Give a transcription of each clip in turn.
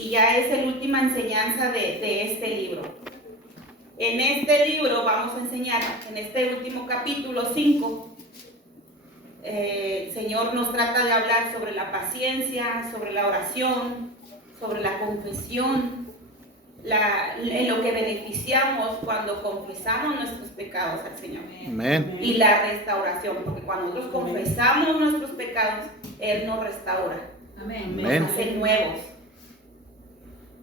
y ya es la última enseñanza de este libro. En este libro vamos a enseñar, en este último capítulo 5, el Señor nos trata de hablar sobre la paciencia, sobre la oración, sobre la confesión, en lo que beneficiamos cuando confesamos nuestros pecados al Señor. Amén. Y la restauración, porque cuando nosotros confesamos nuestros pecados, Él nos restaura. Amén. Nos hace nuevos.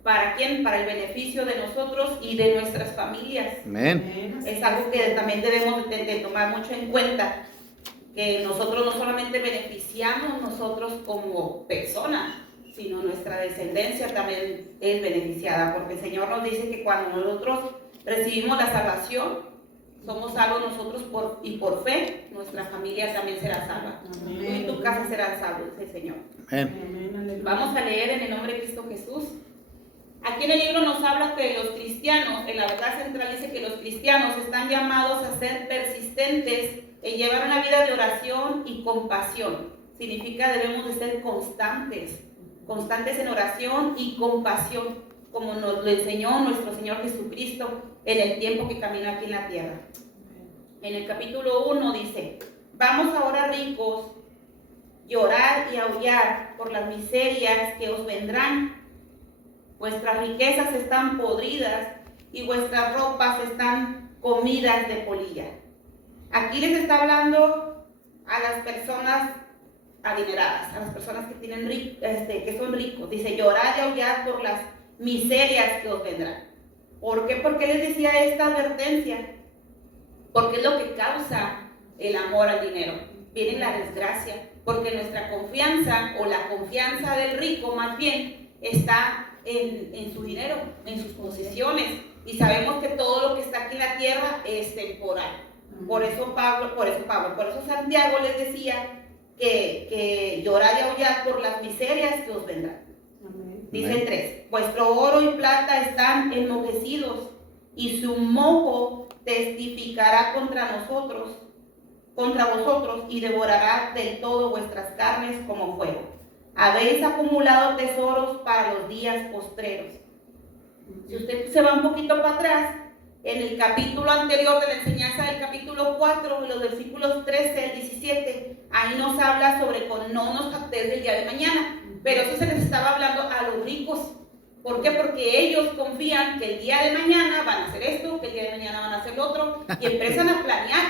¿Para quién? Para el beneficio de nosotros y de nuestras familias. Amén. Es algo que también debemos de tomar mucho en cuenta, que nosotros no solamente beneficiamos nosotros como personas, sino nuestra descendencia también es beneficiada, porque el Señor nos dice que cuando nosotros recibimos la salvación, somos salvos nosotros por fe, nuestra familia también será salva. Tú y tu casa serán salvos, dice el Señor. Amén. Vamos a leer en el nombre de Cristo Jesús. Aquí en el libro nos habla que los cristianos, en la verdad central dice que los cristianos están llamados a ser persistentes en llevar una vida de oración y compasión. Significa debemos de ser constantes en oración y compasión, como nos lo enseñó nuestro Señor Jesucristo en el tiempo que caminó aquí en la tierra. En el capítulo 1 dice: vamos ahora, ricos, llorar y aullar por las miserias que os vendrán. Vuestras riquezas están podridas y vuestras ropas están comidas de polilla. Aquí les está hablando a las personas adineradas, a las personas que tienen que son ricos. Dice: llorad y aullad por las miserias que os vendrán. ¿Por qué? ¿Por qué les decía esta advertencia? Porque es lo que causa el amor al dinero. Viene la desgracia, porque nuestra confianza, o la confianza del rico más bien, está en su dinero, en sus posesiones, y sabemos que todo lo que está aquí en la tierra es temporal. Por eso Santiago les decía que llorad y aullad por las miserias que os vendrán. Dice el 3: vuestro oro y plata están enmojecidos, y su moho testificará contra vosotros, y devorará del todo vuestras carnes como fuego. Habéis acumulado tesoros para los días postreros. Si usted se va un poquito para atrás, en el capítulo anterior de la enseñanza del capítulo 4, en los versículos 13 al 17, ahí nos habla sobre no nos jactéis del día de mañana, pero eso se les estaba hablando a los ricos. ¿Por qué? Porque ellos confían que el día de mañana van a hacer esto, que el día de mañana van a hacer lo otro, y empiezan a planear,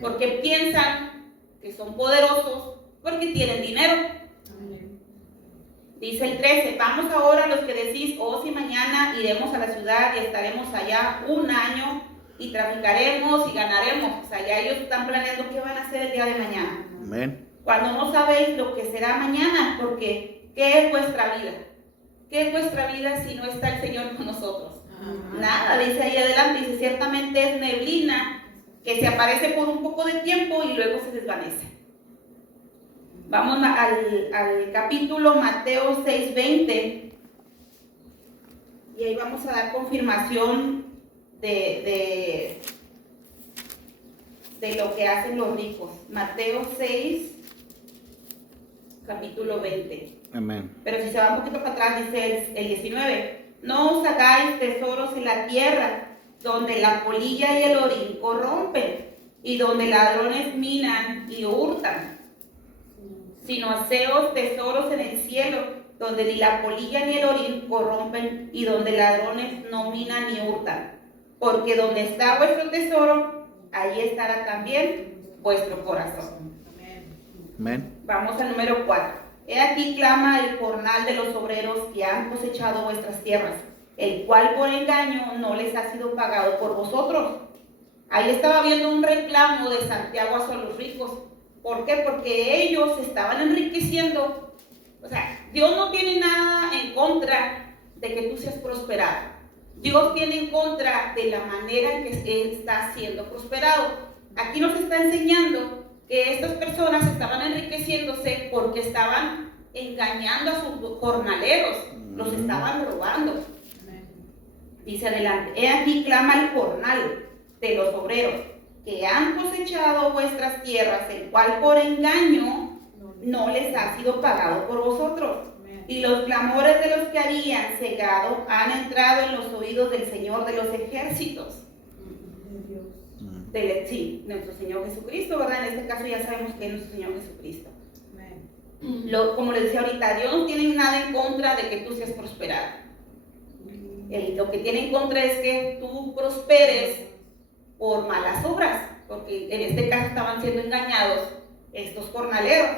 porque piensan que son poderosos, porque tienen dinero. Dice el 13: vamos ahora los que decís: oh, si mañana iremos a la ciudad y estaremos allá un año y traficaremos y ganaremos. O sea, ya ellos están planeando qué van a hacer el día de mañana. Amén. Cuando no sabéis lo que será mañana, porque ¿qué es vuestra vida? ¿Qué es vuestra vida si no está el Señor con nosotros? Nada, dice ahí adelante, dice: ciertamente es neblina que se aparece por un poco de tiempo y luego se desvanece. Vamos al capítulo Mateo 6:20, y ahí vamos a dar confirmación de lo que hacen los ricos. Mateo 6, capítulo 20. Amén. Pero si se va un poquito para atrás, dice el 19: no os hagáis tesoros en la tierra, donde la polilla y el orín corrompen, y donde ladrones minan y hurtan, sino haceos tesoros en el cielo, donde ni la polilla ni el orín corrompen, y donde ladrones no minan ni hurtan. Porque donde está vuestro tesoro, ahí estará también vuestro corazón. Amén. Vamos al número 4. He aquí clama el jornal de los obreros que han cosechado vuestras tierras, el cual por engaño no les ha sido pagado por vosotros. Ahí estaba viendo un reclamo de Santiago hacia los ricos. ¿Por qué? Porque ellos estaban enriqueciendo. O sea, Dios no tiene nada en contra de que tú seas prosperado. Dios tiene en contra de la manera en que Él está siendo prosperado. Aquí nos está enseñando que estas personas estaban enriqueciéndose porque estaban engañando a sus jornaleros, los estaban robando. Dice adelante: he aquí clama el jornal de los obreros que han cosechado vuestras tierras, el cual por engaño no les ha sido pagado por vosotros. y los clamores de los que habían cegado han entrado en los oídos del Señor de los ejércitos. Sí, nuestro Señor Jesucristo, ¿verdad? En este caso ya sabemos que es nuestro Señor Jesucristo. Como les decía ahorita, Dios no tiene nada en contra de que tú seas prosperado. Lo que tiene en contra es que tú prosperes por malas obras, porque en este caso estaban siendo engañados estos jornaleros.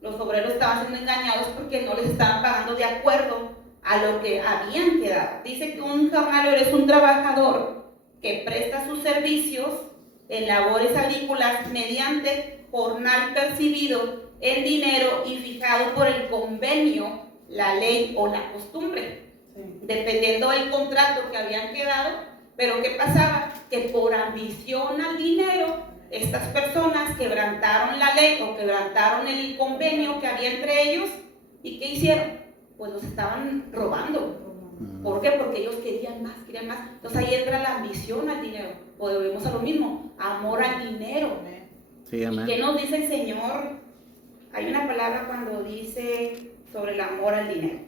Los obreros estaban siendo engañados porque no les estaban pagando de acuerdo a lo que habían quedado. Dice que un jornalero es un trabajador que presta sus servicios en labores agrícolas mediante jornal percibido en dinero y fijado por el convenio, la ley o la costumbre, dependiendo del contrato que habían quedado. Pero ¿qué pasaba? Que por ambición al dinero, estas personas quebrantaron la ley o quebrantaron el convenio que había entre ellos. ¿Y qué hicieron? Pues los estaban robando. ¿Por qué? Porque ellos querían más, querían más. Entonces ahí entra la ambición al dinero. Volvemos a lo mismo, amor al dinero. Sí, amén. ¿Y qué nos dice el Señor? Hay una palabra cuando dice sobre el amor al dinero.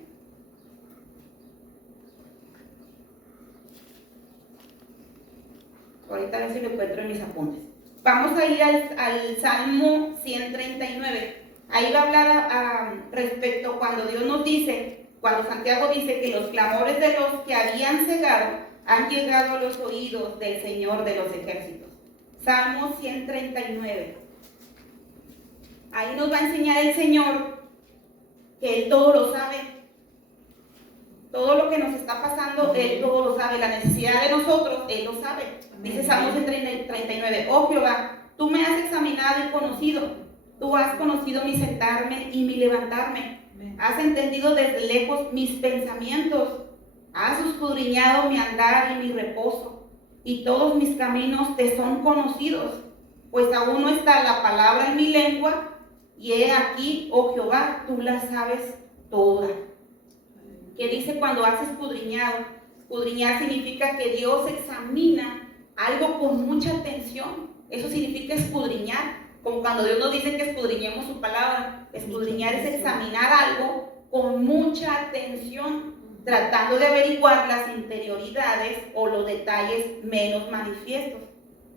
Ahorita a ver si lo encuentro en mis apuntes. Vamos a ir al Salmo 139. Ahí va a hablar respecto cuando Dios nos dice, cuando Santiago dice que los clamores de los que habían cegado han llegado a los oídos del Señor de los ejércitos. Salmo 139. Ahí nos va a enseñar el Señor que Él todo lo sabe. Todo lo que nos está pasando, Él todo lo sabe. La necesidad de nosotros, Él lo sabe. Dice Salmo 139, oh Jehová, tú me has examinado y conocido. Tú has conocido mi sentarme y mi levantarme. Has entendido desde lejos mis pensamientos. Has escudriñado mi andar y mi reposo. Y todos mis caminos te son conocidos. Pues aún no está la palabra en mi lengua. Y he aquí, oh Jehová, tú la sabes toda. ¿Qué dice cuando has escudriñado? Escudriñar significa que Dios examina algo con mucha atención. Eso significa escudriñar. Como cuando Dios nos dice que escudriñemos su palabra. Escudriñar es examinar algo con mucha atención, tratando de averiguar las interioridades o los detalles menos manifiestos.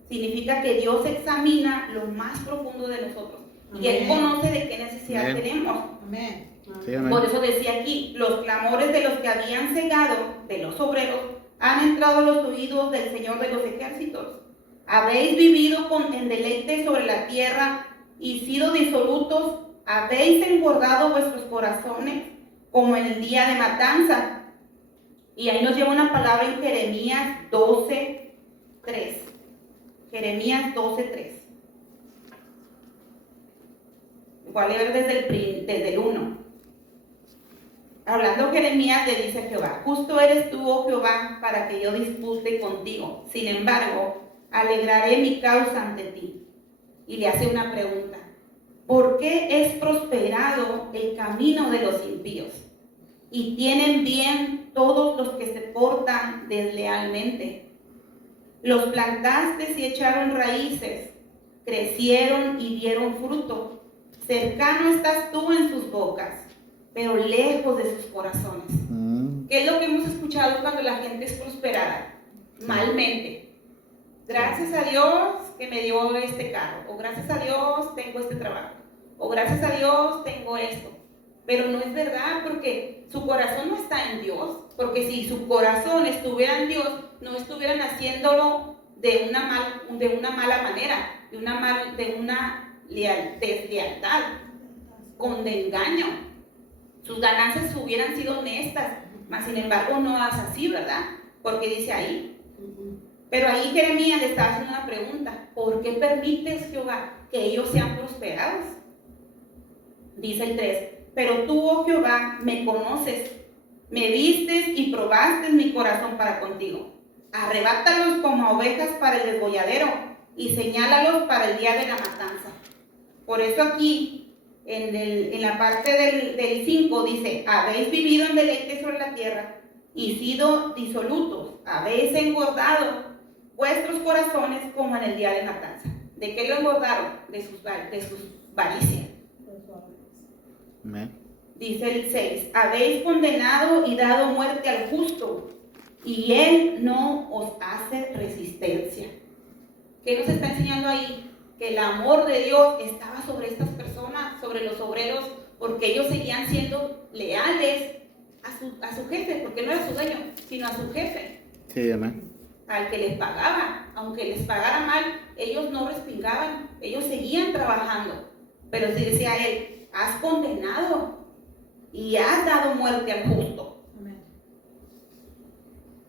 Significa que Dios examina lo más profundo de nosotros. Amén. Y Él conoce de qué necesidad Amén. tenemos. Amén. Sí, amén. Por eso decía aquí, los clamores de los que habían cegado, de los obreros, han entrado a los oídos del Señor de los ejércitos. Habéis vivido en deleite sobre la tierra y sido disolutos. Habéis engordado vuestros corazones como en el día de matanza. Y ahí nos lleva una palabra en Jeremías 12:3. Jeremías 12:3. Voy a leer desde el 1. Hablando Jeremías, le dice a Jehová: justo eres tú, oh Jehová, para que yo dispute contigo. Sin embargo, alegraré mi causa ante ti. Y le hace una pregunta: ¿por qué es prosperado el camino de los impíos? Y tienen bien todos los que se portan deslealmente. Los plantaste y echaron raíces, crecieron y dieron fruto. Cercano estás tú en sus bocas, pero lejos de sus corazones. ¿Qué es lo que hemos escuchado cuando la gente es prosperada? Malmente. Gracias a Dios que me dio este carro, o gracias a Dios tengo este trabajo, o gracias a Dios tengo esto. Pero no es verdad, porque su corazón no está en Dios. Porque si su corazón estuviera en Dios, no estuvieran haciéndolo de una mala manera, de una deslealtad, con engaño. Sus ganancias hubieran sido honestas, mas sin embargo no es así, ¿verdad? Porque dice ahí. Pero ahí Jeremías le estaba haciendo una pregunta: ¿por qué permites, Jehová, que ellos sean prosperados? Dice el 3: pero tú, oh Jehová, me conoces, me vistes y probaste mi corazón para contigo. Arrebátalos como ovejas para el desgolladero y señálalos para el día de la matanza. Por eso aquí, en la parte del 5 dice: habéis vivido en deleite sobre la tierra y sido disolutos, habéis engordado vuestros corazones como en el día de matanza. ¿De qué lo engordaron? De sus varicias. Amén. Dice el 6, habéis condenado y dado muerte al justo, y él no os hace resistencia. ¿Qué nos está enseñando ahí? Que el amor de Dios estaba sobre estas personas, sobre los obreros, porque ellos seguían siendo leales a su jefe, porque no era su dueño, sino a su jefe. Sí, amén. Al que les pagaba, aunque les pagara mal, ellos no respingaban, ellos seguían trabajando. Pero si decía él, has condenado y has dado muerte al justo. Amén.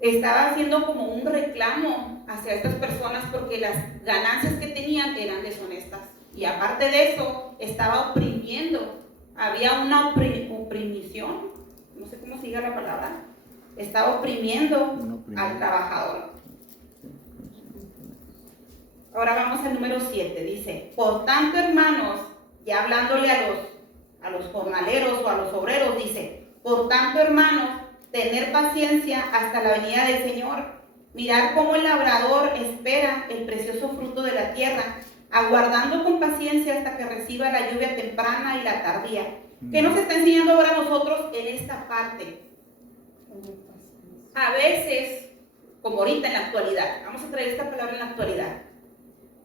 Estaba haciendo como un reclamo hacia estas personas porque las ganancias que tenían eran deshonestas. Y aparte de eso, estaba oprimiendo. Había una oprimición, no sé cómo se diga la palabra, estaba oprimiendo al trabajador. Ahora vamos al número 7, dice, por tanto, hermanos, ya hablándole a los jornaleros o a los obreros, dice, por tanto, hermanos, tener paciencia hasta la venida del Señor, mirar cómo el labrador espera el precioso fruto de la tierra, aguardando con paciencia hasta que reciba la lluvia temprana y la tardía. ¿Qué nos está enseñando ahora a nosotros en esta parte? A veces, como ahorita en la actualidad, vamos a traer esta palabra en la actualidad.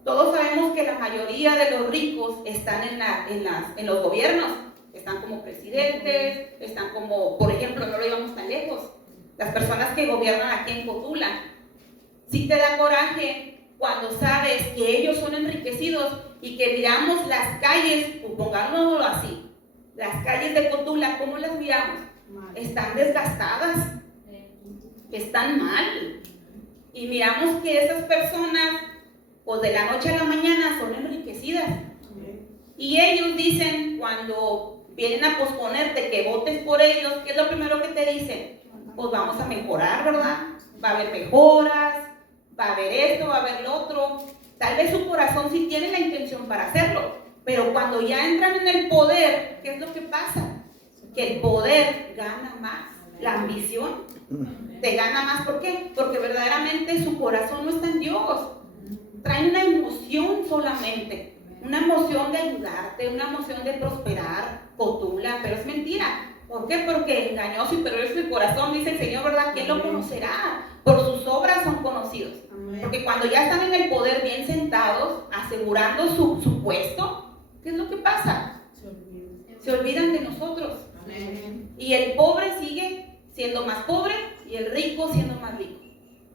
Todos sabemos que la mayoría de los ricos están en los gobiernos, están como presidentes, están como, por ejemplo, no lo llevamos tan lejos, las personas que gobiernan aquí en Cotula. Sí te da coraje cuando sabes que ellos son enriquecidos y que miramos las calles, pongámoslo así, las calles de Cotula, ¿cómo las miramos? Están desgastadas, están mal. Y miramos que esas personas, pues de la noche a la mañana, son enriquecidas. Y ellos dicen, cuando vienen a posponerte que votes por ellos, ¿qué es lo primero que te dicen? Pues vamos a mejorar, ¿verdad? Va a haber mejoras, va a haber esto, va a haber lo otro. Tal vez su corazón sí tiene la intención para hacerlo, pero cuando ya entran en el poder, ¿qué es lo que pasa? Que el poder gana más, la ambición te gana más. ¿Por qué? Porque verdaderamente su corazón no está en Dios. Trae una emoción solamente, una emoción de ayudarte, una emoción de prosperar, Cotula, pero es mentira. ¿Por qué? Porque engañoso y perverso es el corazón, dice el Señor, ¿verdad? ¿Quién lo conocerá? Por sus obras son conocidos. Porque cuando ya están en el poder bien sentados, asegurando su puesto, ¿qué es lo que pasa? Se olvidan de nosotros. Amén. Y el pobre sigue siendo más pobre y el rico siendo más rico.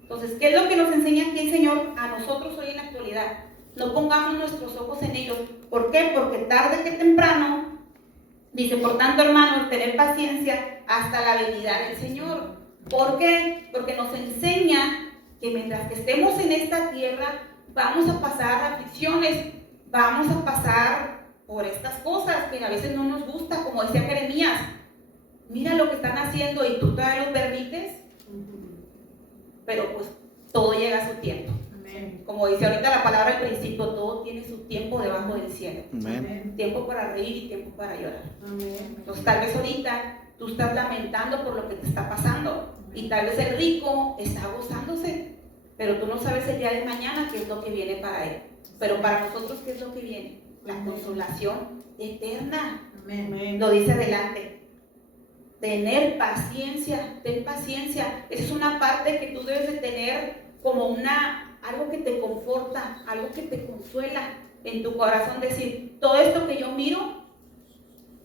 Entonces, ¿qué es lo que nos enseña aquí el Señor a nosotros hoy en la actualidad? No pongamos nuestros ojos en ellos. ¿Por qué? Porque tarde que temprano, dice, por tanto, hermanos, tener paciencia hasta la venida del Señor. ¿Por qué? Porque nos enseña que mientras que estemos en esta tierra, vamos a pasar aflicciones, vamos a pasar por estas cosas que a veces no nos gusta, como decía Jeremías. Mira lo que están haciendo y tú todavía los permites. Pero pues todo llega a su tiempo. Amén. Como dice ahorita la palabra al principio, todo tiene su tiempo debajo del cielo. Amén. Tiempo para reír y tiempo para llorar. Amén. Entonces tal vez ahorita tú estás lamentando por lo que te está pasando y tal vez el rico está gozándose, pero tú no sabes el día de mañana qué es lo que viene para él. Pero para nosotros, ¿qué es lo que viene? La consolación eterna. Amén. Lo dice adelante. Tener paciencia, ten paciencia. Esa es una parte que tú debes de tener como algo que te conforta, algo que te consuela en tu corazón. Decir, todo esto que yo miro,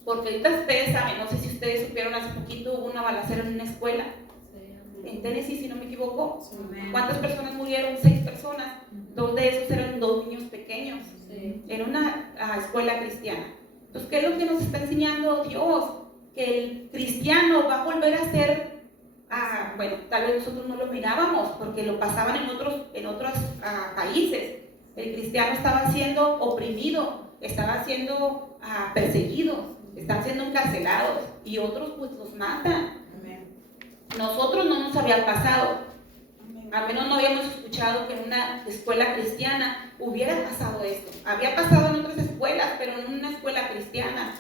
porque ahorita ustedes saben, no sé si ustedes supieron, hace poquito hubo una balacera en una escuela, en Tennessee, si no me equivoco. ¿Cuántas personas murieron? 6 personas. 2 de esos eran 2 niños pequeños en una escuela cristiana. Entonces, ¿qué es lo que nos está enseñando Dios? Que el cristiano va a volver a ser, bueno, tal vez nosotros no lo mirábamos porque lo pasaban en otros países. El cristiano estaba siendo oprimido, estaba siendo perseguido, están siendo encarcelados y otros pues los matan. Amén. Nosotros no nos había pasado, al menos no habíamos escuchado que en una escuela cristiana hubiera pasado esto. Había pasado en otras escuelas, pero en una escuela cristiana.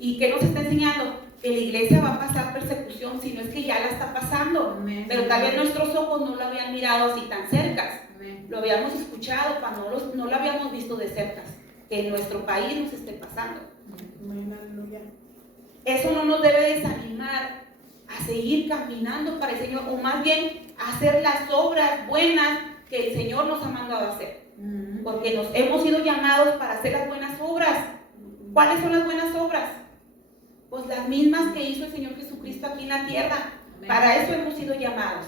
¿Y qué nos está enseñando? Que la iglesia va a pasar persecución, si no es que ya la está pasando. Amén. Pero tal vez nuestros ojos no lo habían mirado así tan cerca. Amén. Lo habíamos escuchado, pero no lo habíamos visto de cerca. Que en nuestro país nos esté pasando. Amén. Aleluya. eso no nos debe desanimar a seguir caminando para el Señor, o más bien a hacer las obras buenas que el Señor nos ha mandado a hacer. Porque nos hemos sido llamados para hacer las buenas obras. ¿Cuáles son las buenas obras? Pues las mismas que hizo el Señor Jesucristo aquí en la tierra. Amén. Para eso hemos sido llamados.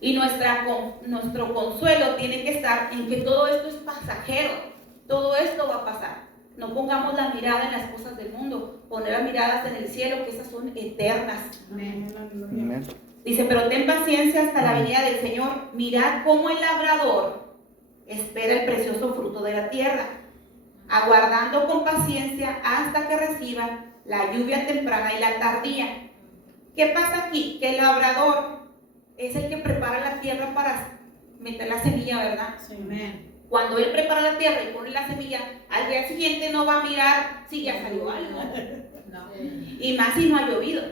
Y nuestro consuelo tiene que estar en que todo esto es pasajero. Todo esto va a pasar. No pongamos la mirada en las cosas del mundo. Poner las miradas en el cielo, que esas son eternas. Amén. Amén. Dice, pero ten paciencia hasta la venida del Señor. Mirad cómo el labrador espera el precioso fruto de la tierra, aguardando con paciencia hasta que reciba la lluvia temprana y la tardía. ¿Qué pasa aquí? Que el labrador es el que prepara la tierra para meter la semilla, ¿verdad? Sí. Cuando él prepara la tierra y pone la semilla, al día siguiente no va a mirar si ya salió algo. No. Y más si no ha llovido.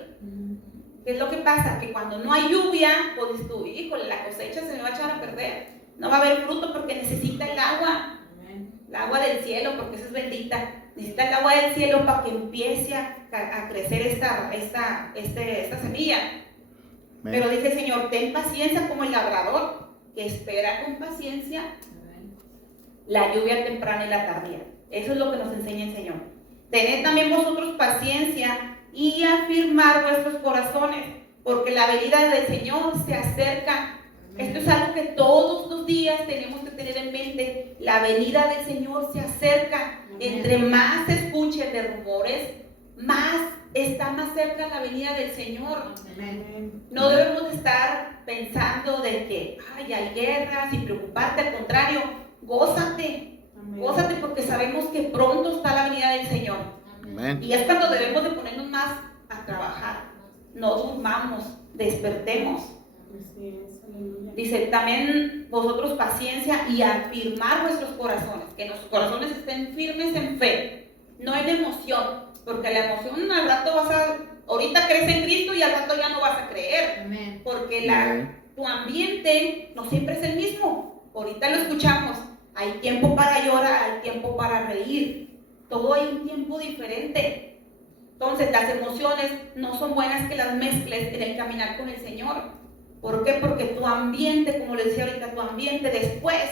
¿Qué es lo que pasa? Que cuando no hay lluvia, pues tú, híjole, la cosecha se me va a echar a perder. No va a haber fruto porque necesita el agua. El agua del cielo, porque eso es bendita. Necesita el agua del cielo para que empiece a crecer esta semilla. Pero dice el Señor, ten paciencia como el labrador, que espera con paciencia la lluvia temprana y la tardía. Eso es lo que nos enseña el Señor. Tened también vosotros paciencia y afirmar vuestros corazones, porque la venida del Señor se acerca. Esto es algo que todos los días tenemos que tener en mente. La venida del Señor se acerca. Entre más se escuchen de rumores, está más cerca la venida del Señor. No debemos estar pensando de que hay guerras y preocuparte. Al contrario, gózate. Gózate porque sabemos que pronto está la venida del Señor. Y es cuando debemos de ponernos más a trabajar. No durmamos, despertemos. Dice, también vosotros paciencia y afirmar vuestros corazones, que nuestros corazones estén firmes en fe, no en emoción, porque la emoción al rato ahorita crees en Cristo y al rato ya no vas a creer. Amén. Porque tu ambiente no siempre es el mismo. Ahorita lo escuchamos, hay tiempo para llorar, hay tiempo para reír, todo hay un tiempo diferente. Entonces las emociones no son buenas que las mezcles en el caminar con el Señor. ¿Por qué? Porque tu ambiente, como les decía ahorita, tu ambiente después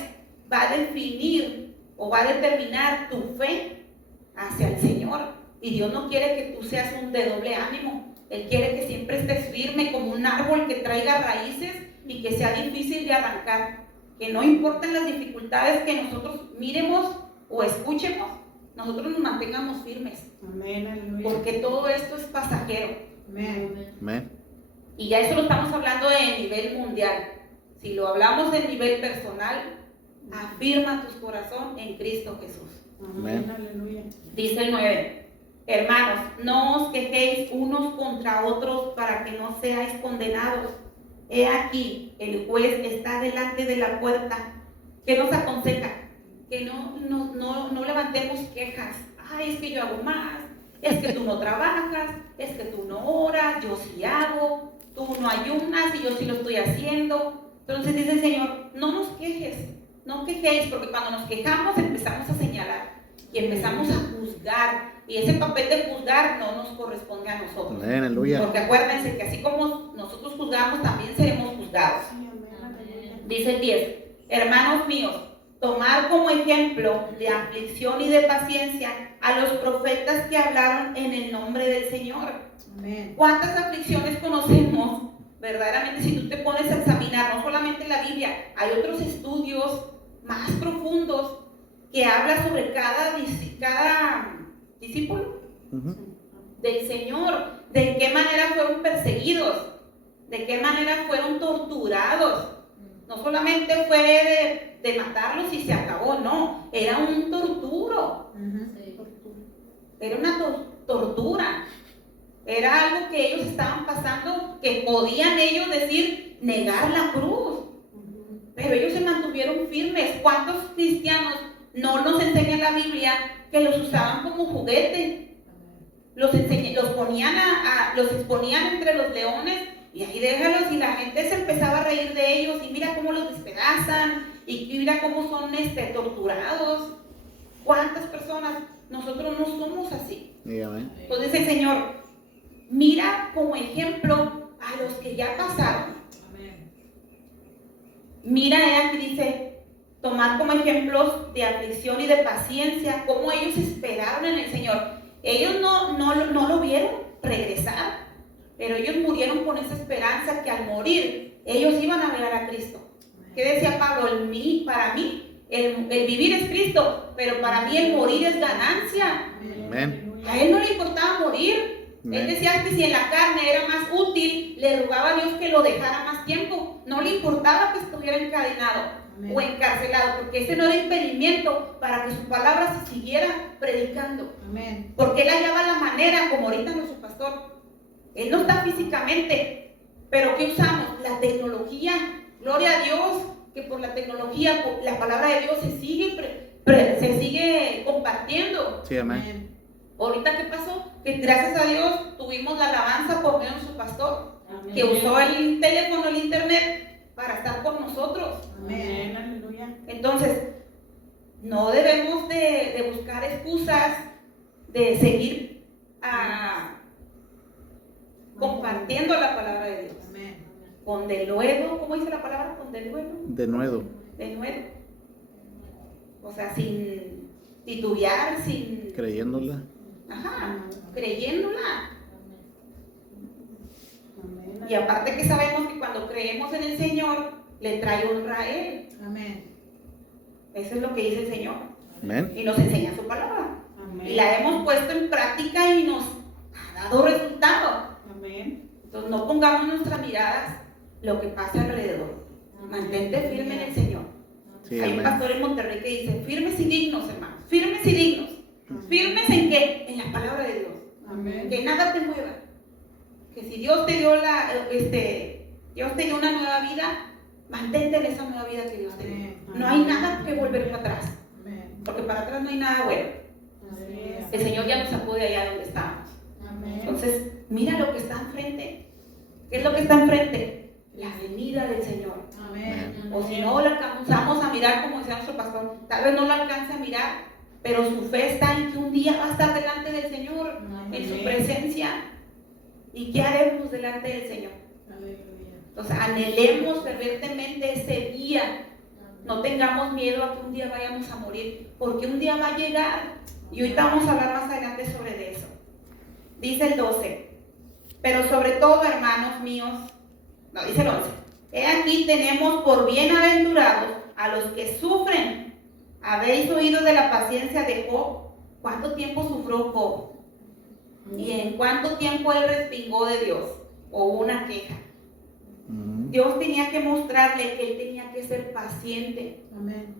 va a definir o va a determinar tu fe hacia el Señor. Y Dios no quiere que tú seas un de doble ánimo. Él quiere que siempre estés firme como un árbol que traiga raíces y que sea difícil de arrancar. Que no importen las dificultades que nosotros miremos o escuchemos, nosotros nos mantengamos firmes. Amén. Porque todo esto es pasajero. Amén. Amén. Y ya eso lo estamos hablando en nivel mundial. Si lo hablamos en nivel personal, afirma tu corazón en Cristo Jesús. Amén. Dice el 9. Hermanos, no os quejéis unos contra otros para que no seáis condenados. He aquí, el juez está delante de la puerta. ¿Qué nos aconseja? Que no levantemos quejas. Ay, es que yo hago más. Es que tú no trabajas. Es que tú no oras. Yo sí hago. Tú no ayunas y yo sí lo estoy haciendo. Entonces dice el Señor, no nos quejes, no quejéis, porque cuando nos quejamos empezamos a señalar y empezamos a juzgar, y ese papel de juzgar no nos corresponde a nosotros. Aleluya. Porque acuérdense que así como nosotros juzgamos, también seremos juzgados. Dice el 10, hermanos míos, tomar como ejemplo de aflicción y de paciencia a los profetas que hablaron en el nombre del Señor. Amén. ¿Cuántas aflicciones conocemos? Verdaderamente, si tú te pones a examinar, no solamente la Biblia, hay otros estudios más profundos que hablan sobre cada discípulo del Señor, de qué manera fueron perseguidos, de qué manera fueron torturados. No solamente fue de matarlos y se acabó, no, era un torturo. Era una tortura. Era algo que ellos estaban pasando, que podían ellos decir, negar la cruz. Pero ellos se mantuvieron firmes. ¿Cuántos cristianos no nos enseña la Biblia que los usaban como juguete? Los exponían entre los leones y ahí déjalos, y la gente se empezaba a reír de ellos, y mira cómo los despedazan, y mira cómo son torturados. ¿Cuántas personas? Nosotros no somos así. Sí, amén. Entonces el Señor mira como ejemplo a los que ya pasaron. Mira, aquí dice, tomar como ejemplos de aflicción y de paciencia, cómo ellos esperaron en el Señor. Ellos no lo vieron regresar, pero ellos murieron con esa esperanza que al morir, ellos iban a ver a Cristo. ¿Qué decía Pablo? Para mí, el vivir es Cristo, pero para mí el morir es ganancia. Amén. A él no le importaba morir. Amén. Él decía que si en la carne era más útil, le rogaba a Dios que lo dejara más tiempo. No le importaba que estuviera encadenado. Amén. O encarcelado, porque ese no era impedimento para que su palabra se siguiera predicando. Amén. Porque él hallaba la manera, como ahorita nuestro pastor. Él no está físicamente, pero ¿qué usamos? La tecnología. Gloria a Dios, que por la tecnología, la palabra de Dios se sigue compartiendo. Sí, amén. Ahorita, ¿qué pasó? Que gracias a Dios tuvimos la alabanza por medio de su pastor, amén, que usó el teléfono, el internet, para estar con nosotros. Amén, aleluya. Entonces, no debemos de buscar excusas, de seguir compartiendo la palabra de Dios. Amén. Con denuedo, ¿cómo dice la palabra? Con denuedo. Denuedo. Denuedo. O sea, sin titubear, sin... Creyéndola. Ajá, creyéndola. Amén. Y aparte que sabemos que cuando creemos en el Señor, le trae honra a Él. Amén. Eso es lo que dice el Señor. Amén. Y nos enseña su palabra. Amén. Y la hemos puesto en práctica y nos ha dado resultado. Amén. Entonces no pongamos nuestras miradas lo que pasa alrededor. Mantente firme en el Señor. Sí, Hay un amén. pastor en Monterrey que dice, firmes y dignos, hermanos. Firmes y dignos. ¿Firmes en qué? En la palabra de Dios. Amén. Que nada te mueva. Que si Dios te dio Dios te dio una nueva vida, mantente en esa nueva vida que Dios te dio. Amén. No hay nada que volver para atrás. Amén. Porque para atrás no hay nada bueno. Así es. El Señor ya nos sacó de allá donde estábamos. Amén. Entonces, mira lo que está enfrente. ¿Qué es lo que está enfrente? La venida del Señor. Amén. O si no lo alcanzamos a mirar, como decía nuestro pastor, tal vez no lo alcance a mirar, pero su fe está en que un día va a estar delante del Señor, en su presencia. ¿Y qué haremos delante del Señor? Aleluya. Entonces, anhelemos fervientemente ese día. No tengamos miedo a que un día vayamos a morir, porque un día va a llegar. Y ahorita vamos a hablar más adelante sobre eso. Dice el 12. Pero sobre todo, hermanos míos, no, dice el 11. He aquí tenemos por bienaventurados a los que sufren. ¿Habéis oído de la paciencia de Job? ¿Cuánto tiempo sufrió Job? ¿Y en cuánto tiempo él respingó de Dios? ¿O una queja? Dios tenía que mostrarle que él tenía que ser paciente. Amén.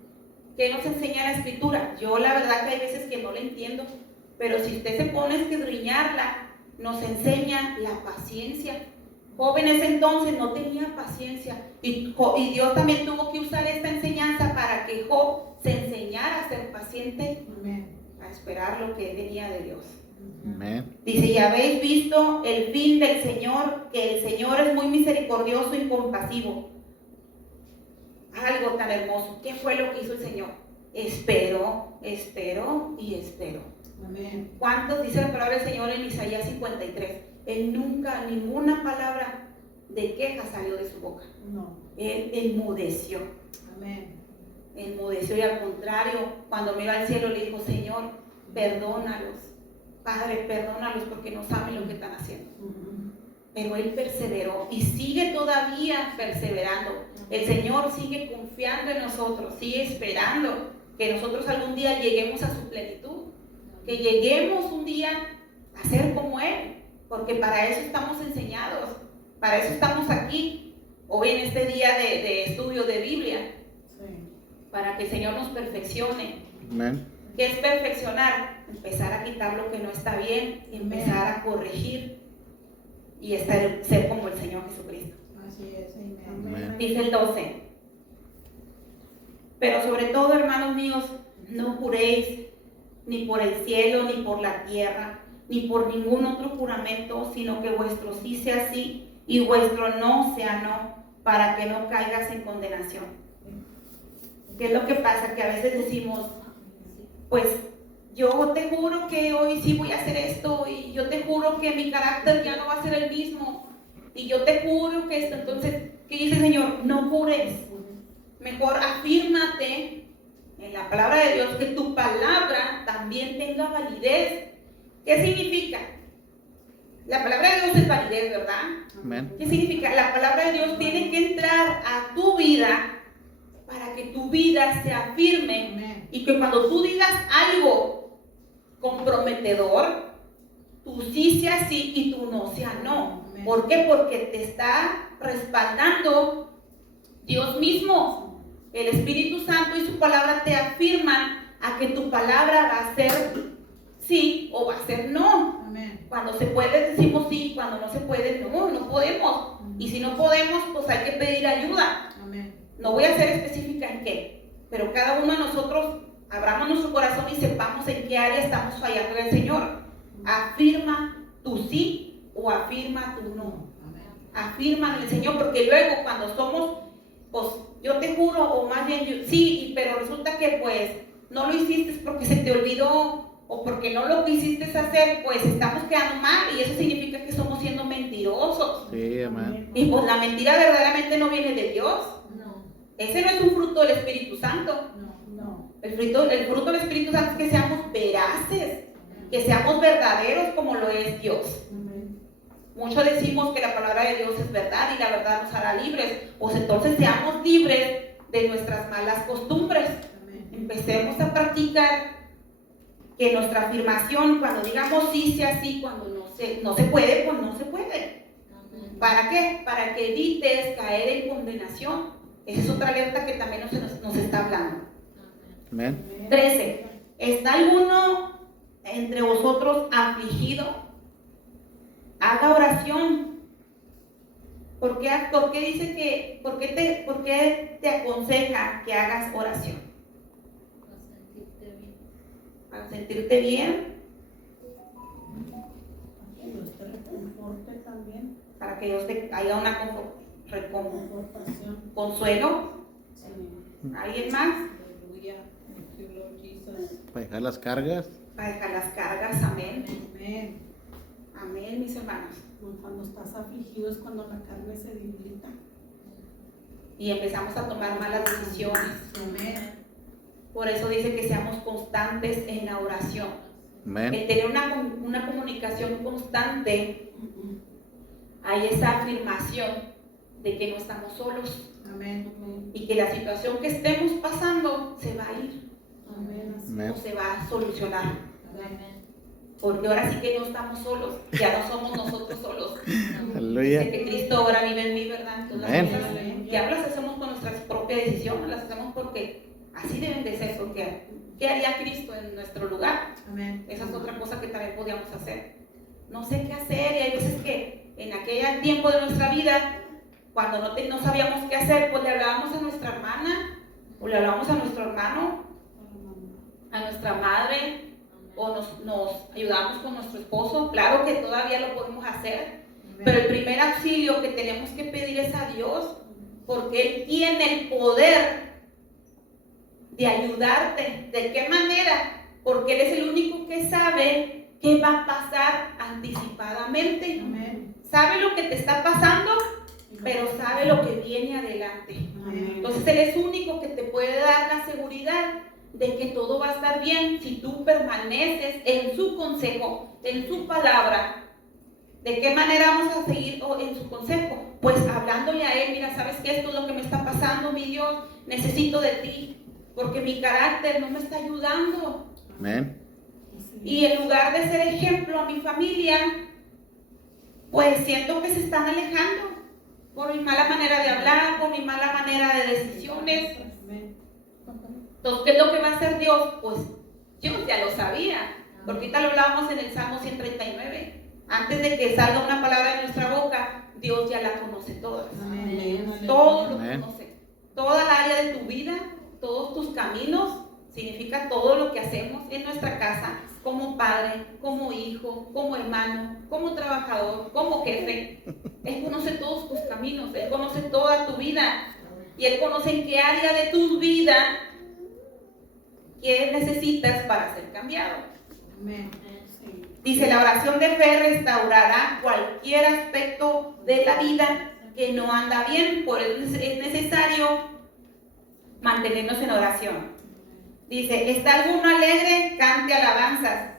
¿Qué nos enseña la Escritura? Yo la verdad que hay veces que no la entiendo, pero si usted se pone a escudriñarla, nos enseña la paciencia. Job en ese entonces no tenía paciencia y Dios también tuvo que usar esta enseñanza para que Job se enseñara a ser paciente, Amén. a esperar lo que venía de Dios. Amén. Dice, y habéis visto el fin del Señor, que el Señor es muy misericordioso y compasivo. Algo tan hermoso. ¿Qué fue lo que hizo el Señor? Esperó, esperó y esperó. Amén. ¿Cuántos dice la palabra del Señor en Isaías 53? Él nunca, ninguna palabra de queja salió de su boca. No. Él enmudeció. Amén. Enmudeció y al contrario, cuando miró al cielo le dijo, Señor, perdónalos. Padre, perdónalos porque no saben lo que están haciendo. Pero él perseveró y sigue todavía perseverando. El Señor sigue confiando en nosotros, sigue esperando que nosotros algún día lleguemos a su plenitud, que lleguemos un día a ser como Él, porque para eso estamos enseñados, para eso estamos aquí, hoy en este día de estudio de Biblia, Sí. para que el Señor nos perfeccione. Amén. ¿Qué es perfeccionar? Empezar a quitar lo que no está bien, empezar a corregir y ser como el Señor Jesucristo. Así es. Amén. Dice el 12. Pero sobre todo, hermanos míos, no juréis ni por el cielo, ni por la tierra, ni por ningún otro juramento, sino que vuestro sí sea sí y vuestro no sea no, para que no caigas en condenación. ¿Qué es lo que pasa? Que a veces decimos, pues yo te juro que hoy sí voy a hacer esto, y yo te juro que mi carácter ya no va a ser el mismo, y yo te juro que esto. Entonces, ¿qué dice el Señor? No jures, mejor afírmate en la palabra de Dios, que tu palabra también tenga validez. ¿Qué significa? La palabra de Dios es validez, ¿verdad? Amén. ¿Qué significa? La palabra de Dios tiene que entrar a tu vida para que tu vida sea firme. Amén. Y que cuando tú digas algo comprometedor, tú sí sea sí y tú no sea no. Amén. ¿Por qué? Porque te está respaldando Dios mismo. El Espíritu Santo y su palabra te afirman a que tu palabra va a ser sí o va a ser no. Amén. Cuando se puede decimos sí, cuando no se puede no podemos. Y si no podemos, pues hay que pedir ayuda. Amén. No voy a ser específica en qué, pero cada uno de nosotros abramos nuestro corazón y sepamos en qué área estamos fallando del Señor. Afirma tu sí o afirma tu no. Amén. Afirma en el Señor, porque luego cuando somos, pues yo te juro, o más bien sí, pero resulta que pues no lo hiciste porque se te olvidó o porque no lo quisiste hacer, pues estamos quedando mal, y eso significa que estamos siendo mentirosos. Sí, amén. Y pues la mentira verdaderamente no viene de Dios. No. Ese no es un fruto del Espíritu Santo. No. El fruto del Espíritu Santo es que seamos veraces, que seamos verdaderos como lo es Dios. Amén. Muchos decimos que la palabra de Dios es verdad y la verdad nos hará libres. Pues entonces seamos libres de nuestras malas costumbres. Amén. Empecemos a practicar que nuestra afirmación, cuando digamos sí sea sí, cuando no se puede, pues no se puede. ¿Para qué? Para que evites caer en condenación. Esa es otra alerta que también nos está hablando. Amén. 13. ¿Está alguno entre vosotros afligido? Haga oración. ¿Por qué dice que, por qué te aconseja que hagas oración? Para sentirte bien, Que Dios te reconforte también. para que Dios te haya una Confortación. consuelo. Sí. ¿Alguien más? Aleluya. Thank you, Lord Jesus. Para dejar las cargas. Para dejar las cargas, amén. Amén. Amén, mis hermanos. Cuando estás afligido es cuando la carne se debilita. Y empezamos a tomar malas decisiones. Amén. Por eso dice que seamos constantes en la oración. Amén. El tener una comunicación constante, hay esa afirmación de que no estamos solos Amén. y que la situación que estemos pasando se va a ir Amén. Amén. o se va a solucionar. Amén. Porque ahora sí que no estamos solos, ya no somos nosotros solos. Dice Aleluya. que Cristo ahora vive en mí, ¿verdad? Entonces Amén. las cosas que ahora las hacemos con nuestras propias decisiones, las hacemos porque así deben de ser, porque ¿qué haría Cristo en nuestro lugar? Amén. Esa es otra cosa que también podíamos hacer. No sé qué hacer, y hay veces que en aquel tiempo de nuestra vida, cuando no sabíamos qué hacer, pues le hablábamos a nuestra hermana, o le hablábamos a nuestro hermano, a nuestra madre, o nos ayudábamos con nuestro esposo. Claro que todavía lo podemos hacer, pero el primer auxilio que tenemos que pedir es a Dios, porque Él tiene el poder de ayudarte. ¿De qué manera? Porque Él es el único que sabe qué va a pasar anticipadamente. Amén. Sabe lo que te está pasando, pero sabe lo que viene adelante. Amén. Entonces Él es único que te puede dar la seguridad de que todo va a estar bien si tú permaneces en su consejo, en su palabra. ¿De qué manera vamos a seguir en su consejo? Pues hablándole a Él. Mira, ¿sabes qué? Esto es lo que me está pasando, mi Dios. Necesito de ti, porque mi carácter no me está ayudando. Amén. Y en lugar de ser ejemplo a mi familia, pues siento que se están alejando por mi mala manera de hablar, por mi mala manera de decisiones. Amén. Entonces, ¿qué es lo que va a hacer Dios? Pues Dios ya lo sabía, porque ahorita lo hablábamos en el Salmo 139. Antes de que salga una palabra de nuestra boca, Dios ya la conoce toda. Amén. Todo lo Amén. conoce. Toda el área de tu vida, todos tus caminos, significa todo lo que hacemos en nuestra casa, como padre, como hijo, como hermano, como trabajador, como jefe. Él conoce todos tus caminos, Él conoce toda tu vida, y Él conoce en qué área de tu vida qué necesitas para ser cambiado. Amén. Sí. Dice, la oración de fe restaurará cualquier aspecto de la vida que no anda bien, por eso es necesario mantenernos en oración. Dice, ¿está alguno alegre? Cante alabanzas.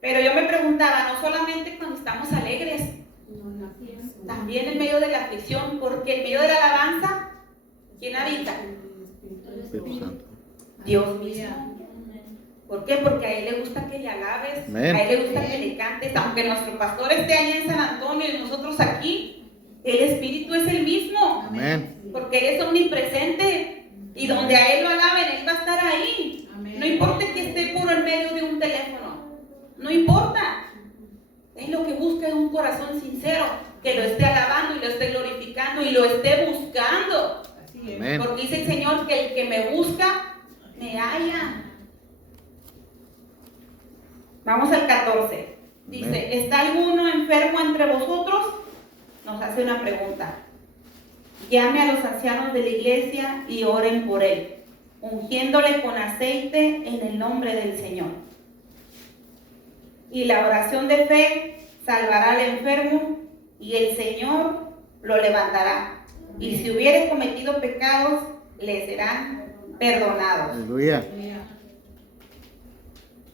Pero yo me preguntaba, no solamente cuando estamos alegres, No, en la fiesta. también en medio de la aflicción, porque en medio de la alabanza, ¿quién habita? Espíritu Santo. Dios mismo. ¿Por qué? Porque a Él le gusta que le alabes, Amén. a Él le gusta que le cantes, aunque nuestro pastor esté allá en San Antonio y nosotros aquí, el Espíritu es el mismo, Amén. porque Él es omnipresente y donde a Él lo alaben, Él va a estar ahí. Amén. No importa que esté por el medio de un teléfono, no importa. Él lo que busca es un corazón sincero, que lo esté alabando y lo esté glorificando y lo esté buscando. Así es. Amén. Porque dice el Señor que el que me busca, me halla. Vamos al 14. Dice, Amén. ¿está alguno enfermo entre vosotros? Nos hace una pregunta. Llame a los ancianos de la iglesia y oren por él, ungiéndole con aceite en el nombre del Señor. Y la oración de fe salvará al enfermo y el Señor lo levantará. Y si hubiere cometido pecados, le serán perdonados. Aleluya.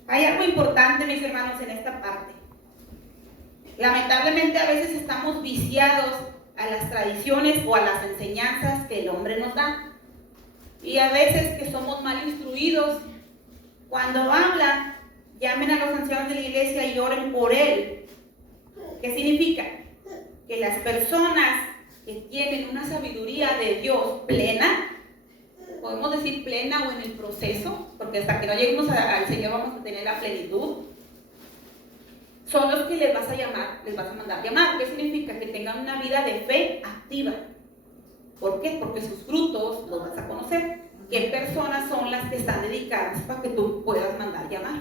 Hay algo importante, mis hermanos, en esta parte. Lamentablemente a veces estamos viciados a las tradiciones o a las enseñanzas que el hombre nos da. Y a veces que somos mal instruidos, cuando hablan, llamen a los ancianos de la iglesia y oren por él. ¿Qué significa? Que las personas que tienen una sabiduría de Dios plena, podemos decir plena o en el proceso, porque hasta que no lleguemos al Señor vamos a tener la plenitud, son los que les vas a llamar, les vas a mandar llamar. ¿Qué significa? Que tengan una vida de fe activa. ¿Por qué? Porque sus frutos los vas a conocer. ¿Qué personas son las que están dedicadas para que tú puedas mandar llamar?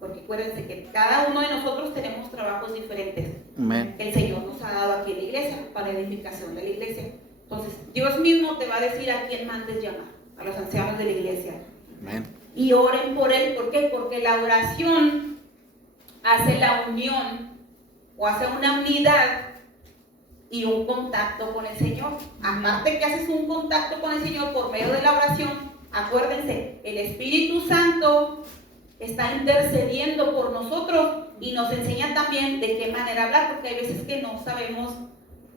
Porque acuérdense que cada uno de nosotros tenemos trabajos diferentes. Amén. El Señor nos ha dado aquí en la iglesia para edificación de la iglesia. Entonces, Dios mismo te va a decir a quién mandes llamar, a los ancianos de la iglesia. Amén. Y oren por él. ¿Por qué? Porque la oración hace la unión o hace una unidad y un contacto con el Señor. Aparte que haces un contacto con el Señor por medio de la oración, acuérdense, el Espíritu Santo está intercediendo por nosotros y nos enseña también de qué manera hablar, porque hay veces que no sabemos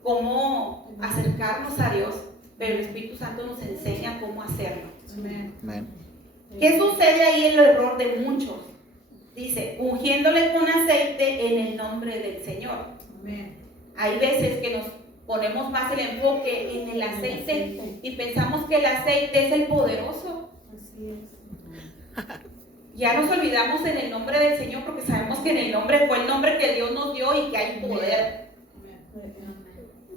cómo acercarnos a Dios, pero el Espíritu Santo nos enseña cómo hacerlo. Amén. Amén. ¿Qué sucede ahí en el error de muchos? Dice, ungiéndole con aceite en el nombre del Señor. Amén. Hay veces que nos ponemos más el enfoque en el aceite y pensamos que el aceite es el poderoso. Así es. Ya nos olvidamos en el nombre del Señor porque sabemos que en el nombre fue el nombre que Dios nos dio y que hay poder.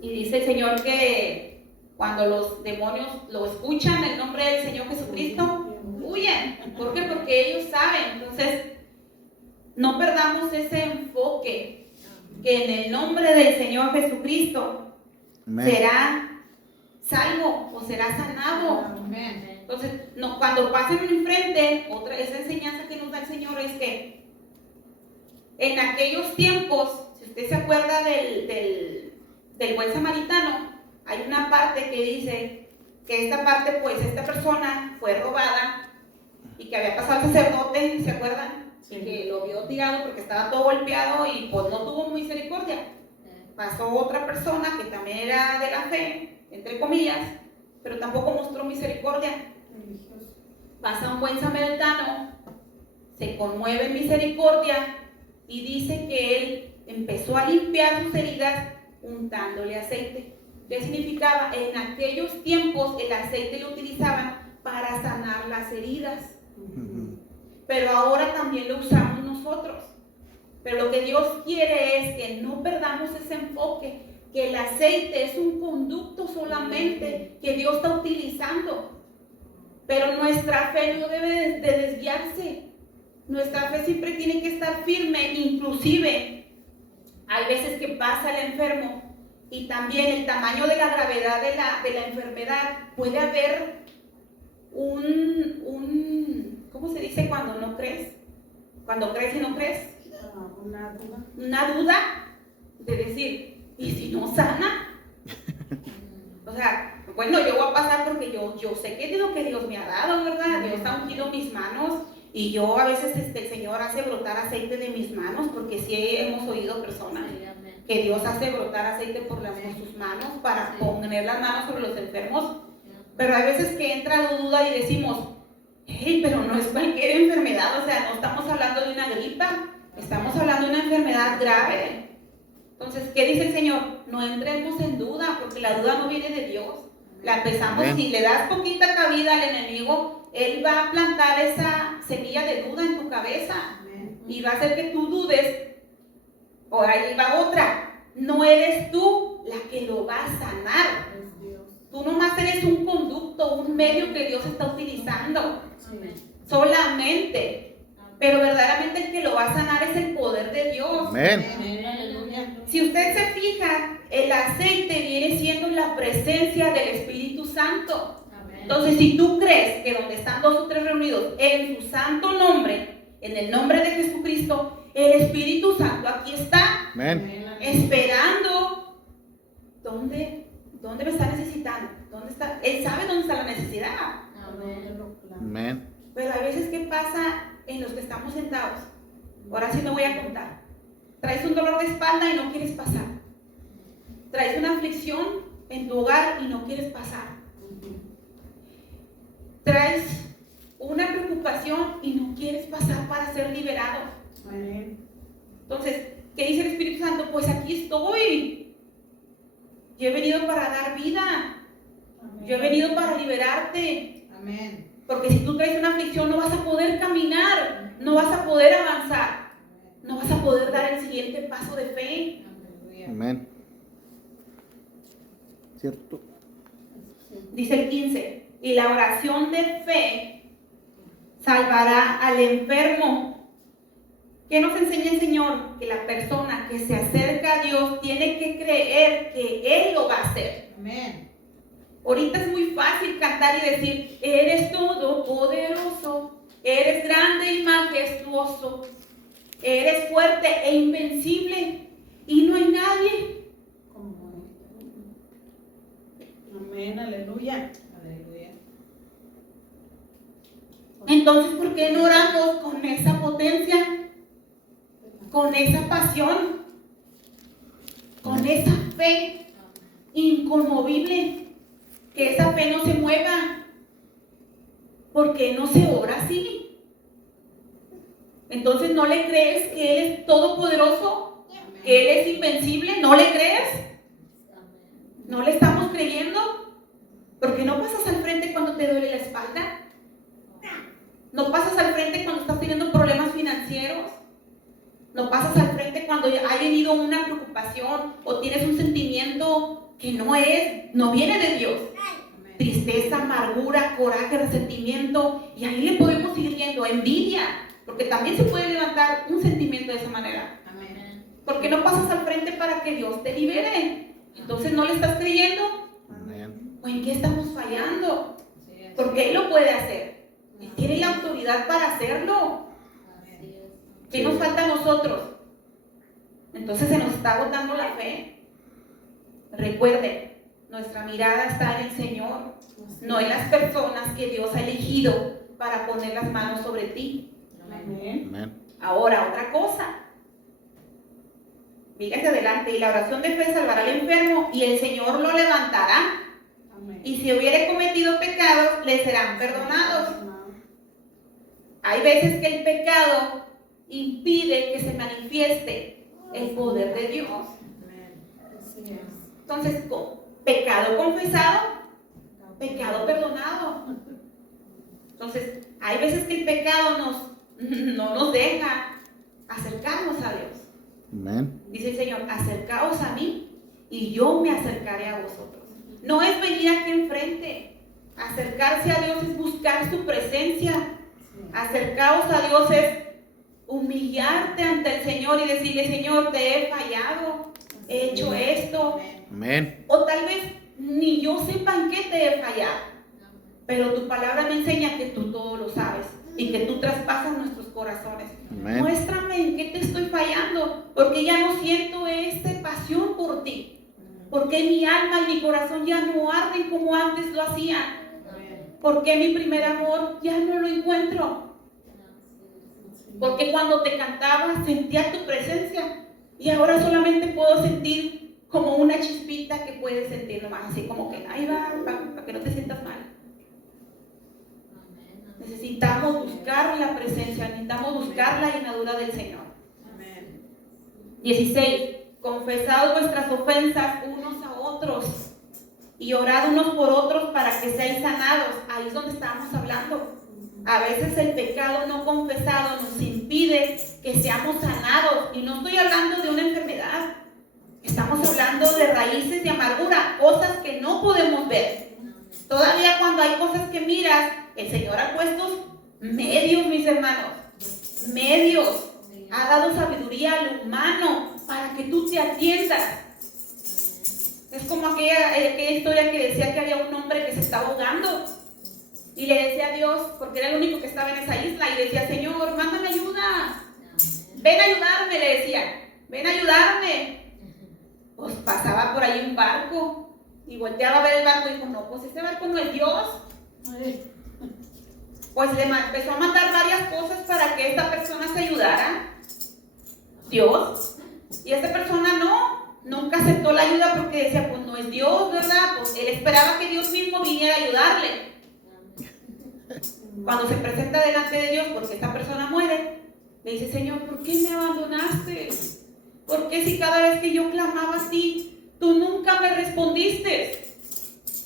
Y dice el Señor que cuando los demonios lo escuchan el nombre del Señor Jesucristo, huyen. ¿Por qué? Porque ellos saben. Entonces, no perdamos ese enfoque que en el nombre del Señor Jesucristo Amén. será salvo o será sanado. Amén. Entonces, no, cuando pasen enfrente, esa enseñanza que nos da el Señor es que en aquellos tiempos, si usted se acuerda del buen samaritano, hay una parte que dice que esta parte, pues esta persona fue robada y que había pasado el sacerdote, ¿se acuerdan? Y que lo vio tirado porque estaba todo golpeado y pues no tuvo misericordia. Pasó otra persona que también era de la fe, entre comillas, pero tampoco mostró misericordia. Religioso. Pasa un buen samaritano, se conmueve en misericordia y dice que él empezó a limpiar sus heridas untándole aceite. ¿Qué significaba? En aquellos tiempos el aceite lo utilizaban para sanar las heridas, pero ahora también lo usamos nosotros. Pero lo que Dios quiere es que no perdamos ese enfoque, que el aceite es un conducto solamente que Dios está utilizando. Pero nuestra fe no debe de desviarse. Nuestra fe siempre tiene que estar firme. Inclusive, hay veces que pasa el enfermo y también el tamaño de la gravedad de la enfermedad. Puede haber un ¿cómo se dice cuando no crees? Cuando crees y no crees. Una duda. Una duda de decir, ¿y si no sana? O sea, bueno, yo voy a pasar porque yo sé que es lo que Dios me ha dado, ¿verdad? Dios ha ungido mis manos y yo a veces el Señor hace brotar aceite de mis manos, porque sí hemos oído personas que Dios hace brotar aceite por sus manos para poner las manos sobre los enfermos. Pero hay veces que entra la duda y decimos, hey, pero no es cualquier enfermedad, o sea, no estamos hablando de una gripa, estamos hablando de una enfermedad grave. Entonces, ¿qué dice el Señor? No entremos en duda, porque la duda no viene de Dios. La empezamos, si le das poquita cabida al enemigo, él va a plantar esa semilla de duda en tu cabeza y va a hacer que tú dudes. O ahí va otra, no eres tú la que lo va a sanar. Tú nomás eres un conducto, un medio que Dios está utilizando. Solamente. Pero verdaderamente el que lo va a sanar es el poder de Dios. Amén. Si usted se fija, el aceite viene siendo la presencia del Espíritu Santo. Entonces, si tú crees que donde están 2 o 3 reunidos en su santo nombre, en el nombre de Jesucristo, el Espíritu Santo aquí está. Amén. Esperando. ¿Dónde me está necesitando? ¿Dónde está? Él sabe dónde está la necesidad. Amén. Pero hay veces que pasa en los que estamos sentados. Ahora sí me voy a contar. Traes un dolor de espalda y no quieres pasar. Traes una aflicción en tu hogar y no quieres pasar. Traes una preocupación y no quieres pasar para ser liberado. Entonces, ¿qué dice el Espíritu Santo? Pues aquí estoy. Yo he venido para dar vida. Yo he venido para liberarte. Amén. Porque si tú traes una aflicción no vas a poder caminar, no vas a poder avanzar, no vas a poder dar el siguiente paso de fe. Amén. ¿Cierto? Dice el 15, y la oración de fe salvará al enfermo. ¿Qué nos enseña el Señor? Que la persona que se acerca a Dios tiene que creer que Él lo va a hacer. Amén. Ahorita es muy fácil cantar y decir, eres todopoderoso, eres grande y majestuoso, eres fuerte e invencible, y no hay nadie. Amén, aleluya. Entonces, ¿por qué no oramos con esa potencia, con esa pasión, con esa fe inconmovible? Que esa fe no se mueva. ¿Por qué no se ora así? Entonces, ¿no le crees que Él es todopoderoso? ¿Que Él es invencible? ¿No le crees? ¿No le estamos creyendo? ¿Por qué no pasas al frente cuando te duele la espalda? ¿No pasas al frente cuando estás teniendo problemas financieros? ¿No pasas al frente cuando ha venido una preocupación o tienes un sentimiento que no viene de Dios? Tristeza, amargura, coraje, resentimiento, y ahí le podemos seguir viendo, envidia, porque también se puede levantar un sentimiento de esa manera. Amén. ¿Por qué no pasas al frente para que Dios te libere? Entonces, ¿no le estás creyendo? Amén. ¿O en qué estamos fallando? Porque Él lo puede hacer. Él tiene la autoridad para hacerlo. ¿Qué nos falta a nosotros? Entonces se nos está agotando la fe. Recuerden, nuestra mirada está en el Señor, no en las personas que Dios ha elegido para poner las manos sobre ti. Amén. Amén. Ahora, otra cosa. Fíjate adelante, y la oración de fe salvará al enfermo y el Señor lo levantará. Amén. Y si hubiere cometido pecados, le serán perdonados. Hay veces que el pecado impide que se manifieste el poder de Dios. Entonces, pecado confesado, pecado perdonado. Entonces, hay veces que el pecado no nos deja acercarnos a Dios. Amén. Dice el Señor, acercaos a mí y yo me acercaré a vosotros. No es venir aquí enfrente. Acercarse a Dios es buscar su presencia. Acercaos a Dios es humillarte ante el Señor y decirle, Señor, te he fallado, he hecho esto. Amén. O tal vez ni yo sepa en qué te he fallado, pero tu palabra me enseña que tú todo lo sabes. y que tú traspasas nuestros corazones. Amén. Muéstrame en qué te estoy fallando, porque ya no siento pasión por ti, porque mi alma y mi corazón ya no arden como antes lo hacían, porque mi primer amor ya no lo encuentro, porque cuando te cantaba sentía tu presencia y ahora solamente puedo sentir como una chispita que puedes sentir nomás, así como que ahí va, para que no te sientas mal. Necesitamos buscar la presencia, necesitamos buscar la llenadura del Señor. 16. Confesad vuestras ofensas unos a otros y orad unos por otros para que seáis sanados. Ahí es donde estábamos hablando. A veces el pecado no confesado nos impide que seamos sanados, y no estoy hablando de una enfermedad, estamos hablando de raíces de amargura, cosas que no podemos ver. Todavía cuando hay cosas que miras, el Señor ha puesto medios, mis hermanos, medios, ha dado sabiduría al humano para que tú te atiendas. Es como aquella historia que decía que había un hombre que se estaba ahogando y le decía a Dios, porque era el único que estaba en esa isla, y decía: Señor, mándame ayuda, ven a ayudarme, le decía, ven a ayudarme. Pues pasaba por ahí un barco y volteaba a ver el barco y dijo: no, pues ese barco no es Dios. Pues le empezó a mandar varias cosas para que esta persona se ayudara, Dios, y esta persona nunca aceptó la ayuda porque decía: pues no es Dios, ¿verdad? Pues él esperaba que Dios mismo viniera a ayudarle. Cuando se presenta delante de Dios, porque esta persona muere, le dice: Señor, ¿por qué me abandonaste? ¿Por qué si cada vez que yo clamaba a ti, tú nunca me respondiste?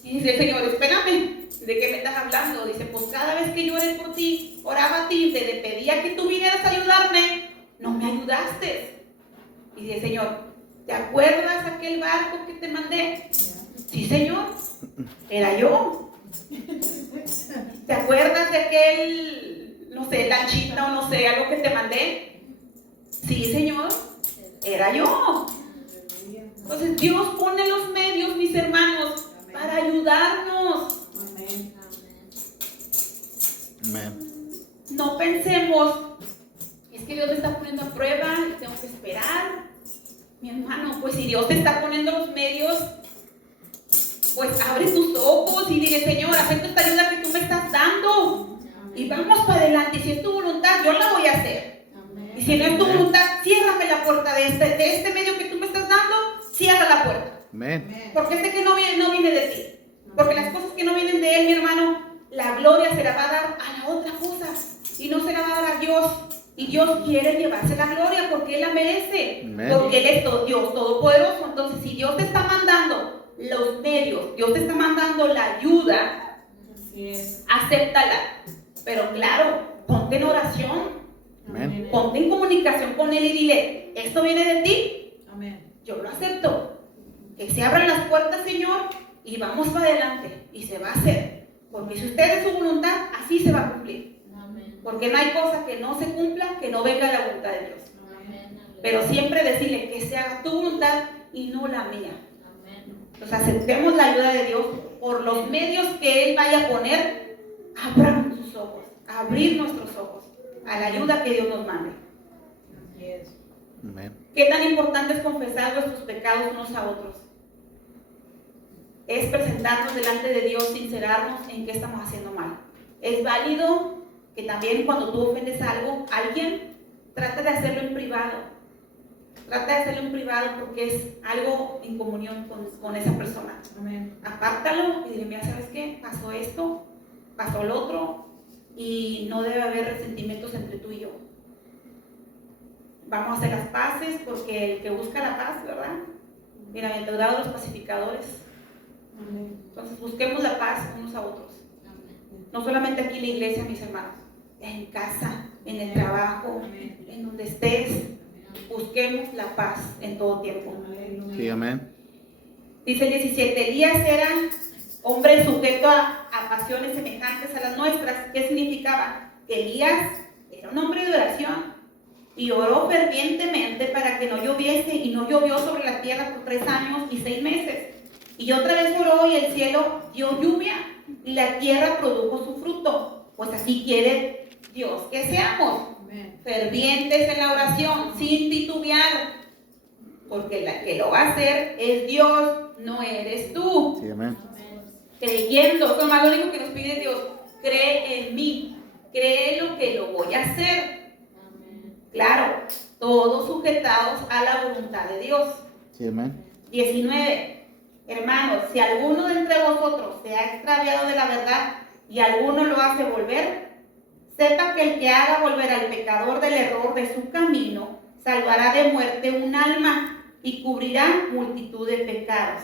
Y dice: Señor, espérame, ¿de qué me estás hablando? Dice: pues cada vez que yo oré por ti, oraba a ti, te pedía que tú vinieras a ayudarme, no me ayudaste. Y dice: Señor, ¿te acuerdas aquel barco que te mandé? Sí, Señor, era yo. ¿Te acuerdas de aquel, no sé, lanchita o no sé, algo que te mandé? Sí, Señor, era yo. Entonces Dios pone los medios, mis hermanos, para ayudarnos. Amén. No pensemos: es que Dios me está poniendo a prueba y tengo que esperar. Mi hermano, pues si Dios te está poniendo los medios, pues abre tus ojos y dile: Señor, acepto esta ayuda que tú me estás dando y vamos para adelante. Y si es tu voluntad, yo la voy a hacer. Y si no es tu voluntad, ciérrame la puerta de este medio que tú me estás dando, cierra la puerta. Amén. Porque que no viene de ti. Porque las cosas que no vienen de Él, mi hermano, la gloria se la va a dar a la otra cosa y no se la va a dar a Dios. Y Dios quiere llevarse la gloria porque Él la merece. Amén. Porque Él es Dios todopoderoso. Entonces, si Dios te está mandando los medios, Dios te está mandando la ayuda, acéptala. Pero claro, ponte en oración. Amén. Ponte en comunicación con Él y dile: esto viene de ti. Amén. Yo lo acepto. Que se abran las puertas, Señor, y vamos para adelante. Y se va a hacer. Porque si usted es su voluntad, así se va a cumplir. Porque no hay cosa que no se cumpla, que no venga la voluntad de Dios. Pero siempre decirle que se haga tu voluntad y no la mía. Entonces aceptemos la ayuda de Dios por los medios que Él vaya a poner. Abramos sus ojos, abrir nuestros ojos a la ayuda que Dios nos mande. Amén. ¿Qué tan importante es confesar nuestros pecados unos a otros? Es presentarnos delante de Dios, sincerarnos en qué estamos haciendo mal. Es válido que también cuando tú ofendes a alguien, trata de hacerlo en privado. Trata de hacerlo en privado porque es algo en comunión con esa persona. Amén. Apártalo y dile: mira, ¿sabes qué? Pasó esto, pasó lo otro, y no debe haber resentimientos entre tú y yo. Vamos a hacer las paces, porque el que busca la paz, ¿verdad? Bienaventurados los pacificadores. Amén. Entonces busquemos la paz unos a otros. No solamente aquí en la iglesia, mis hermanos, en casa, en el trabajo, en donde estés. Busquemos la paz en todo tiempo. Sí, amén. Dice el 17: Elías era hombre sujeto a pasiones semejantes a las nuestras. ¿Qué significaba? Elías era un hombre de oración y oró fervientemente para que no lloviese, y no llovió sobre la tierra por 3 años y 6 meses. Y otra vez oró y el cielo dio lluvia y la tierra produjo su fruto. Pues así quiere Dios que seamos Amén. fervientes en la oración, sin titubear, porque la que lo va a hacer es Dios, no eres tú. Sí, amén. Creyendo, eso es más lo único que nos pide Dios, cree en mí, cree en lo que lo voy a hacer. Claro, todos sujetados a la voluntad de Dios. Sí, amén. 19. Hermanos, si alguno de entre vosotros se ha extraviado de la verdad y alguno lo hace volver, sepa que el que haga volver al pecador del error de su camino, salvará de muerte un alma y cubrirá multitud de pecados.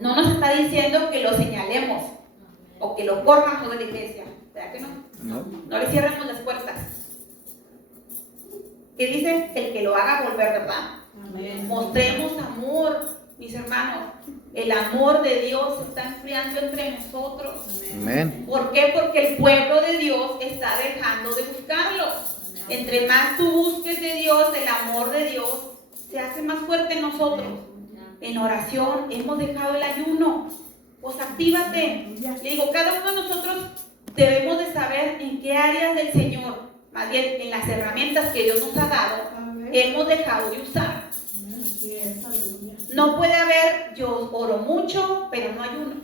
No nos está diciendo que lo señalemos o que lo corramos de la iglesia. ¿Verdad que no? No. No le cierremos las puertas. ¿Qué dice? El que lo haga volver, ¿verdad? Amén. Mostremos amor, mis hermanos. El amor de Dios se está enfriando entre nosotros. Amén. ¿Por qué? Porque el pueblo de Dios está dejando de buscarlo. Entre más tú busques de Dios, el amor de Dios se hace más fuerte en nosotros. En oración hemos dejado el ayuno. Pues actívate. Le digo, cada uno de nosotros debemos de saber en qué áreas del Señor, más bien en las herramientas que Dios nos ha dado, hemos dejado de usar. Así es, aleluya. No puede haber, yo oro mucho, pero no ayuno.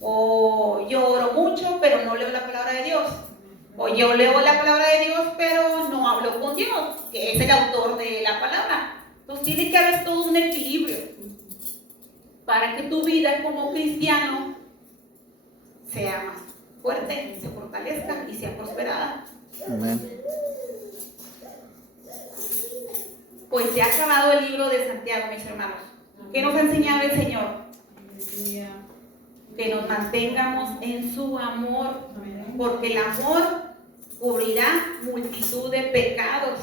O yo oro mucho, pero no leo la palabra de Dios. O yo leo la palabra de Dios, pero no hablo con Dios, que es el autor de la palabra. Entonces tiene que haber todo un equilibrio para que tu vida como cristiano sea más fuerte, se fortalezca y sea prosperada. Amén. Pues se ha acabado el libro de Santiago, mis hermanos. ¿Qué nos ha enseñado el Señor? Aleluya. Que nos mantengamos en su amor, Amén. porque el amor cubrirá multitud de pecados.